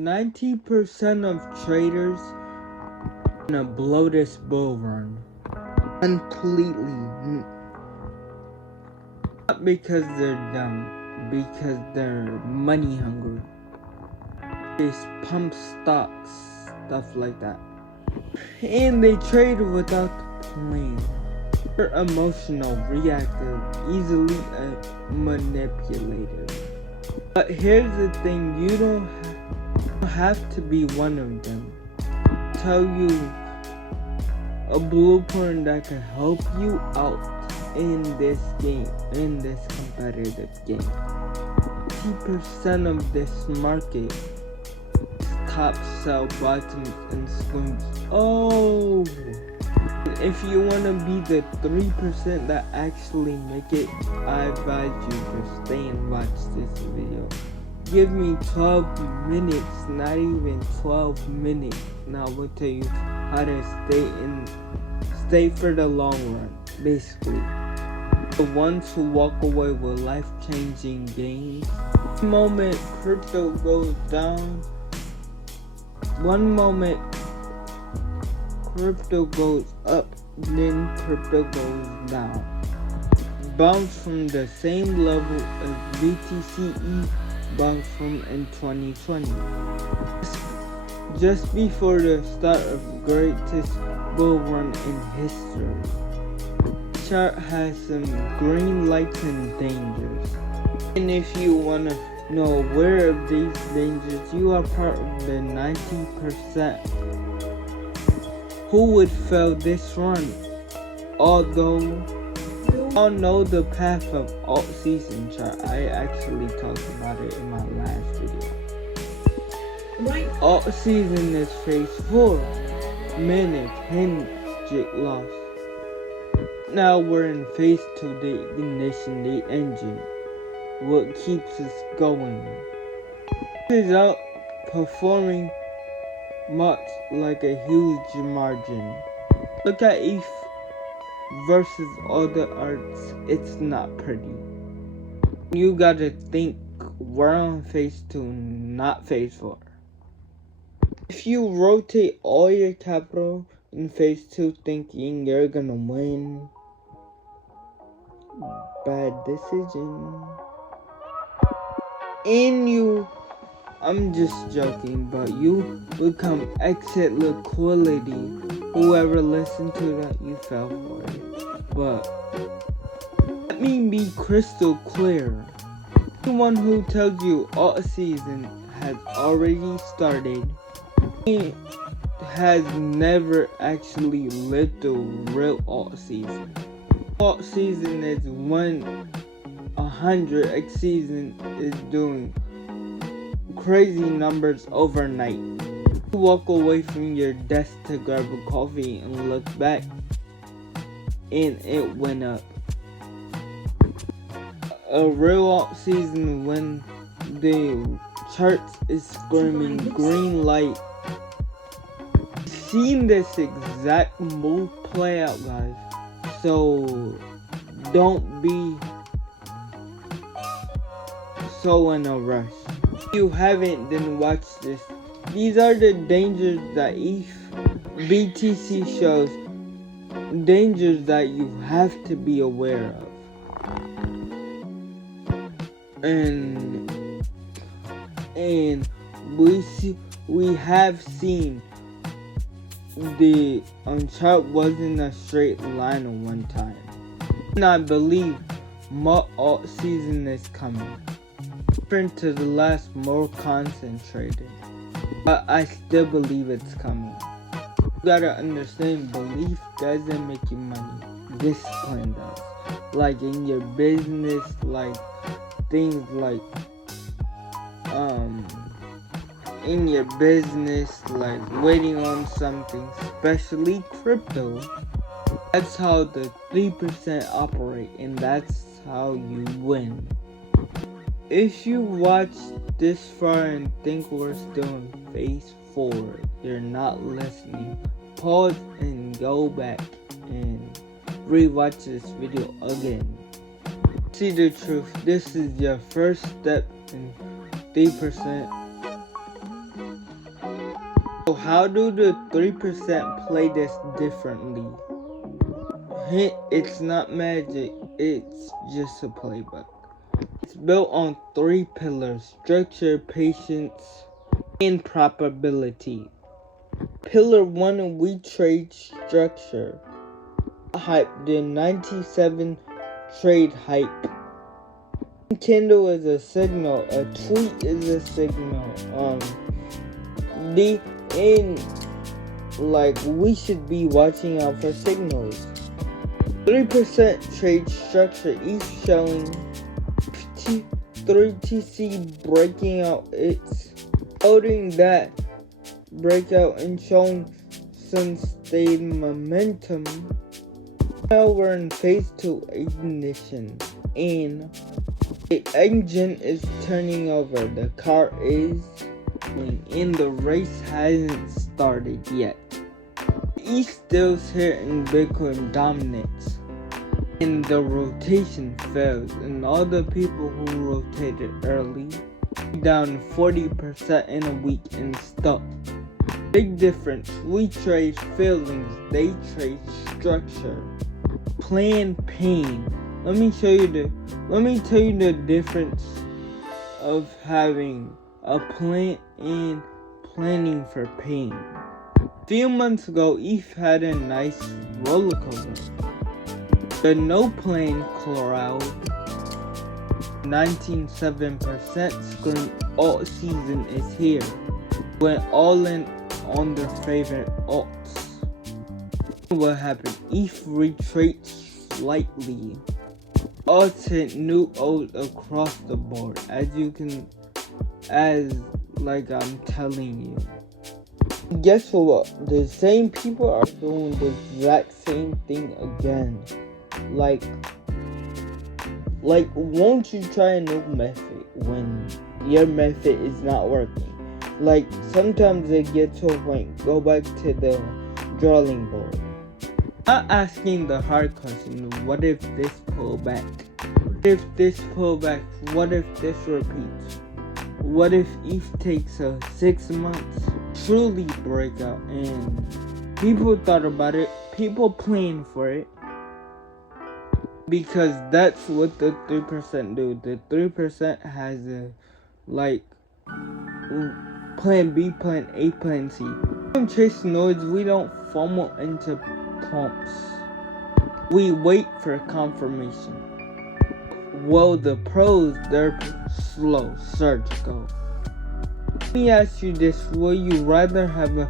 90% of traders gonna blow this bull run completely. Not because they're dumb, because they're money hungry. They pump stocks, stuff like that. And they trade without the plan. They're emotional, reactive, easily manipulated. But here's the thing, you don't have to be one of them. Tell you a blueprint that can help you out in this game, in this competitive game. 50% of this market is top sell buttons and screens. Oh, if you want to be the 3% that actually make it, I advise you to stay and watch this video. Give me 12 minutes, not even 12 minutes, and I will tell you how to stay for the long run, basically. The ones who walk away with life-changing gains. One moment crypto goes down, one moment crypto goes up, then crypto goes down. Bounce from the same level as BTCE bounced from in 2020. Just before the start of greatest bull run in history. The chart has some green lights and dangers. And if you wanna know aware of these dangers, you are part of the 90% who would fail this run. Although you all know the path of alt season chart, I actually talked about it in my last video. Alt season is phase 4, manage Hendrick loss. Now we're in phase 2, the ignition, the engine, what keeps us going. This is outperforming much like a huge margin. Look at ETH versus all the arts, it's not pretty. You gotta think we're on phase 2, not phase 4. If you rotate all your capital in phase 2 thinking you're gonna win, bad decision. I'm just joking, but you become exit liquidity. Whoever listened to that, you fell for it. But let me be crystal clear. Anyone who tells you alt season has already started has never actually lived the real alt season. Alt season is when 100x season is doing crazy numbers overnight. You walk away from your desk to grab a coffee and look back and it went up. A real alt season when the charts is screaming green light. Seen this exact move play out, guys, so don't be so in a rush. If you haven't, then watch this. These are the dangers that ETH BTC shows, dangers that you have to be aware of. And we have seen the chart wasn't a straight line at one time. And I believe more alt season is coming. Different to the last, more concentrated. But I still believe it's coming. You gotta understand, belief doesn't make you money. Discipline does. Like in your business, like things like in your business, like waiting on something, especially crypto. That's how the 3% operate, and that's how you win. If you watch this far and think we're still in phase 4, you're not listening. Pause and go back and rewatch this video again. See the truth, this is your first step in 3%. So how do the 3% play this differently? Hint, it's not magic, it's just a playbook. It's built on 3 pillars: structure, patience, and probability. Pillar 1, we trade structure. Hype, the 97 trade hype. Kindle is a signal, a tweet is a signal. We should be watching out for signals. 3% trade structure, each showing 3 TC breaking out its holding that breakout and showing some sustained momentum. Now we're in phase 2 ignition, and the engine is turning over. The car is and the race hasn't started yet. East still's here in Bitcoin dominance, and the rotation fails, and all the people who rotated early down 40% in a week and stuck. Big difference. We trade feelings, they trade structure. Plan pain. Let me tell you the difference of having a plan and planning for pain. A few months ago, ETH had a nice roller coaster. The no plan crowd, 19.7% scream alt season is here. Went all in on their favorite alts. What happened? ETH retreats slightly. Alts hit new old across the board, I'm telling you. Guess what? The same people are doing the exact same thing again. Won't you try a new method when your method is not working? Sometimes it gets to a point, go back to the drawing board. Not asking the hard question, what if this pullback? What if this pullback? What if this repeats? What if ETH takes a 6 months truly breakout? And people thought about it, people planned for it, because that's what the 3% do. The 3% has a plan B, plan A, plan C. We don't chase noise, we don't FOMO into pumps. We wait for confirmation. Well, the pros, they're slow, surgical. Let me ask you this, will you rather have a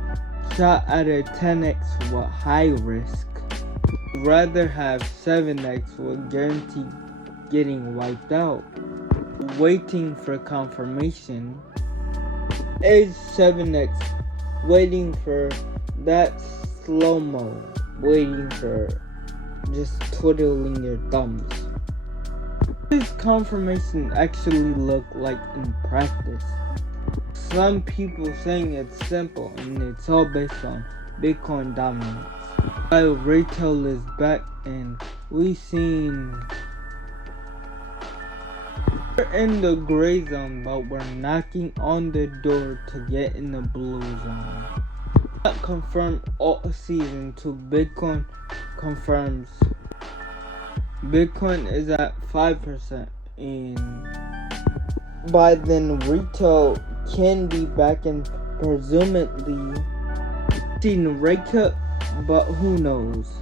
shot at a 10x with high risk, rather have 7x with guaranteed getting wiped out, waiting for confirmation? Is 7x waiting for that slow-mo, waiting for just twiddling your thumbs? What does confirmation actually look like in practice? Some people saying it's simple and it's all based on Bitcoin dominance. While retail is back and we're in the gray zone, but we're knocking on the door to get in the blue zone. Not confirmed all season to Bitcoin confirms. Bitcoin is at 5%, and by then retail can be back and presumably seen rate cut, but who knows.